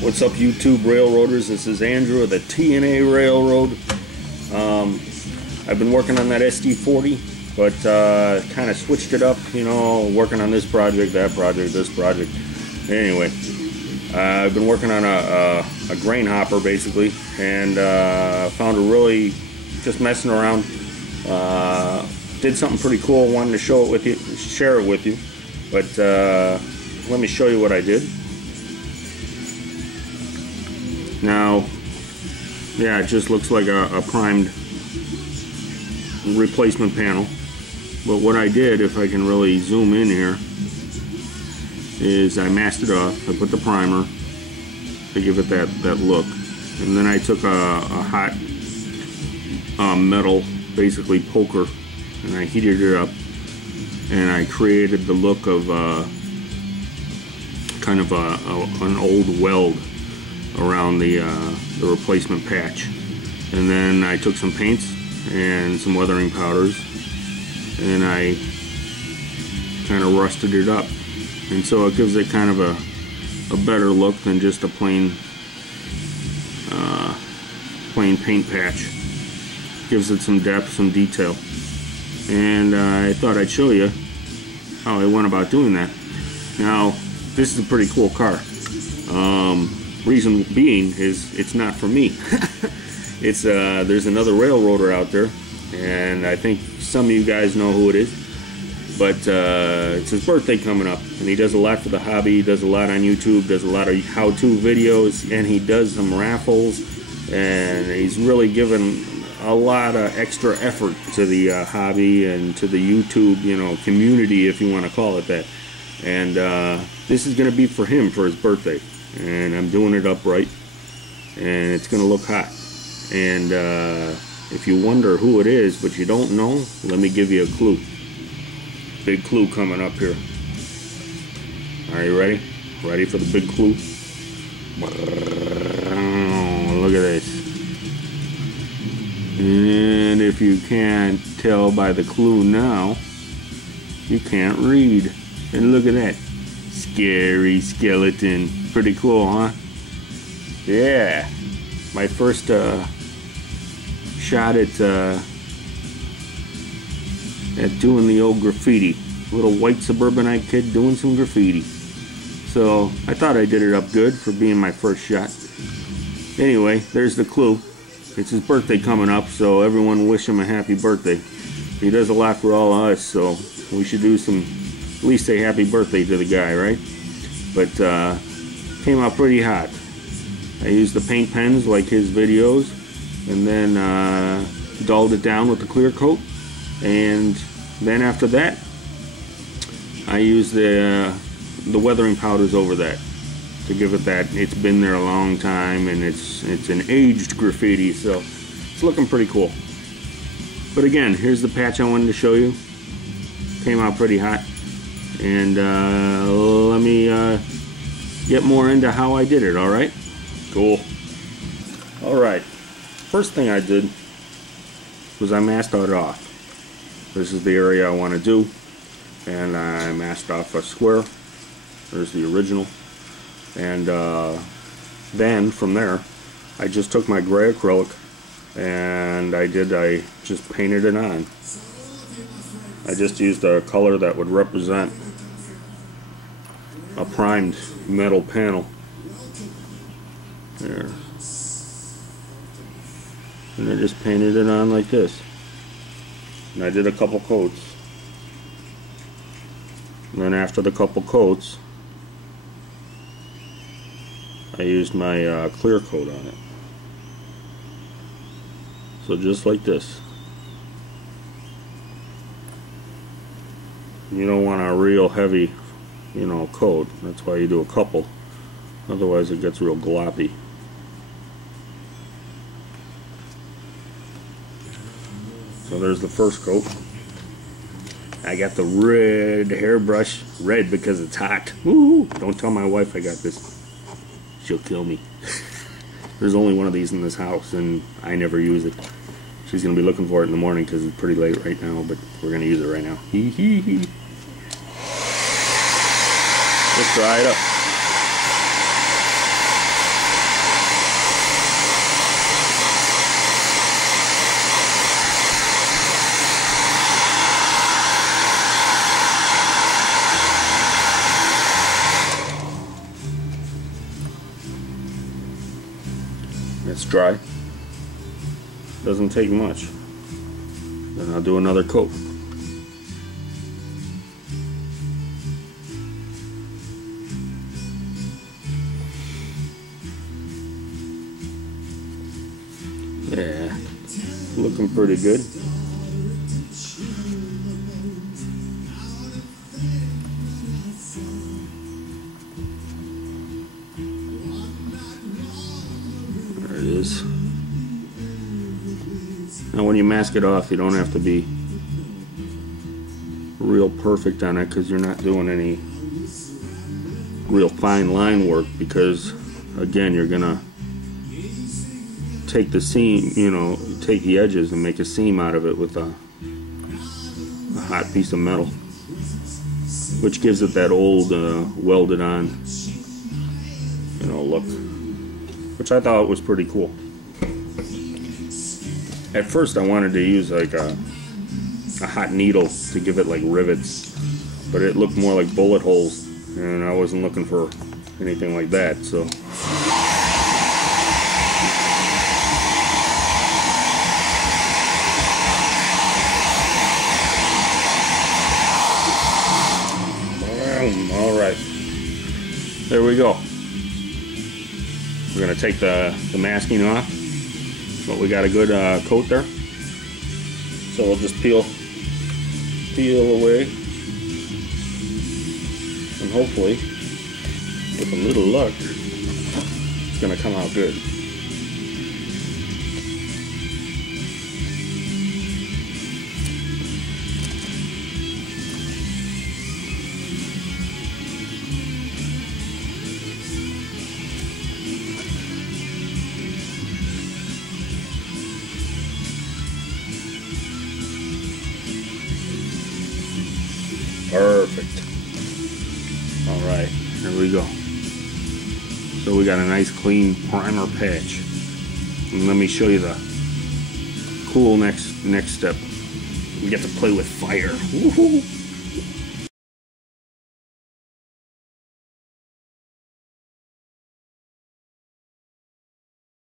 What's up, YouTube Railroaders? This is Andrew of the TNA Railroad. I've been working on that SD40, but kind of switched it up, you know, working on this project, that project, this project. Anyway, I've been working on a grain hopper, basically, and found a really, just messing around, did something pretty cool. Wanted to show it with you, share it with you, but let me show you what I did. Now, yeah, it just looks like a primed replacement panel. But what I did, if I can really zoom in here, is I masked it off. I put the primer to give it that look. And then I took a hot metal, basically poker, and I heated it up. And I created the look of kind of an old weld around the replacement patch. And then I took some paints and some weathering powders and I kind of rusted it up, and so it gives it kind of a better look than just a plain paint patch. Gives it some depth, some detail, and I thought I'd show you how I went about doing that. Now, this is a pretty cool car. Reason being is it's not for me. It's there's another railroader out there, and I think some of you guys know who it is, but it's his birthday coming up, and he does a lot for the hobby. He does a lot on YouTube, does a lot of how-to videos, and he does some raffles, and he's really given a lot of extra effort to the hobby and to the YouTube, you know, community, if you want to call it that. And this is going to be for him for his birthday, and I'm doing it upright, and it's going to look hot. And if you wonder who it is but you don't know, let me give you a clue. Big clue coming up here. Are you ready? Ready for the big clue? Look at this. And if you can't tell by the clue now, you can't read. And look at that. Scary skeleton. Pretty cool, huh? Yeah. My first shot at doing the old graffiti. Little white suburbanite kid doing some graffiti. So I thought I did it up good for being my first shot. Anyway, there's the clue. It's his birthday coming up, so everyone wish him a happy birthday. He does a lot for all of us, so we should do some, at least say happy birthday to the guy, right? But came out pretty hot. I used the paint pens like his videos, and then dulled it down with the clear coat, and then after that I used the weathering powders over that to give it that. It's been there a long time, and it's an aged graffiti, so it's looking pretty cool. But again, here's the patch I wanted to show you. Came out pretty hot, and let me get more into how I did it. All right. Cool. Alright, first thing I did was I masked it off. This is the area I want to do, and I masked off a square. There's the original, and then from there I just took my gray acrylic and I just painted it on. I just used a color that would represent a primed metal panel. There. And I just painted it on like this. And I did a couple coats. And then after the couple coats, I used my clear coat on it. So just like this. You don't want a real heavy, you know, coat. That's why you do a couple. Otherwise it gets real gloppy. So there's the first coat. I got the red hairbrush, red because it's hot. Woo! Don't tell my wife I got this. She'll kill me. There's only one of these in this house, and I never use it. She's going to be looking for it in the morning because it's pretty late right now, but we're going to use it right now. Hee hee hee. Let's dry it up. It's dry. Doesn't take much. Then I'll do another coat. Yeah, looking pretty good. There it is. Now when you mask it off, you don't have to be real perfect on it because you're not doing any real fine line work, because again, you're gonna take the seam, you know, take the edges and make a seam out of it with a hot piece of metal, which gives it that old welded on, you know, look, which I thought was pretty cool. At first I wanted to use like a hot needle to give it like rivets, but it looked more like bullet holes, and I wasn't looking for anything like that, so alright, there we go. We're going to take the masking off, but we got a good coat there. So we'll just peel away, and hopefully, with a little luck, it's going to come out good. Perfect. Alright, here we go. So we got a nice clean primer patch. And let me show you the cool next step. We get to play with fire. Woohoo!